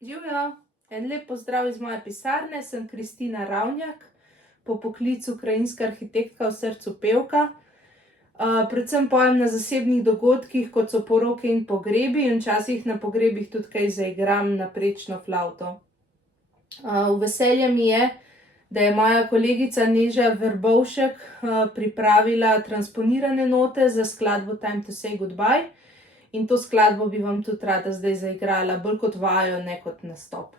Živjo, en lep pozdrav iz moje pisarne, sem Kristina Ravnjak, po poklicu krajinska arhitektka, v srcu pevka. Predvsem pojem na zasebnih dogodkih, kot so poroke in pogrebi, in včasih na pogrebih tudi kaj zaigram na prečno flavto. V veselje mi je, da je moja kolegica Neža Verbovšek pripravila transponirane note za skladbo Time to say goodbye. In to skladbo bi vam tudi rada zdaj zaigrala, bolj kot vajo, ne kot nastop.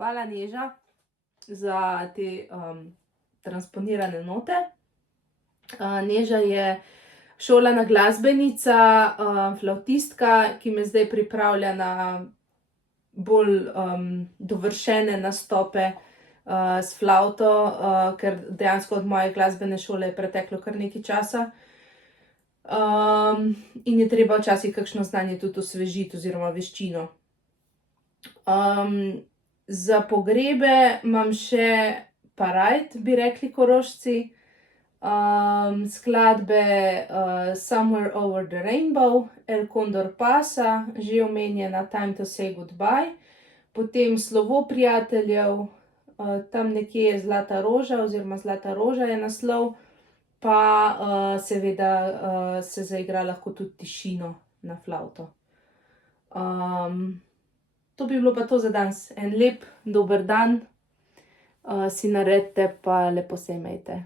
Hvala, Neža, za te transponirane note. Neža je šolana glasbenica, flavtistka, ki me zdaj pripravlja na bolj dovršene nastope s flavto, ker dejansko od moje glasbene šole je preteklo kar nekaj časa. In je treba včasih kakšno znanje tudi osvežiti oziroma veščino. Za pogrebe imam še Parajt, bi rekli Korošci, skladbe Somewhere over the Rainbow, El Condor Pasa, že omenjena Time to say goodbye, potem Slovo prijateljev, tam nekje je Zlata roža oziroma Zlata roža je naslov, pa seveda se zaigra lahko tudi Tišino na flavto. To bi bilo pa to za danes. En lep dober dan si naredite, pa lepo se imejte.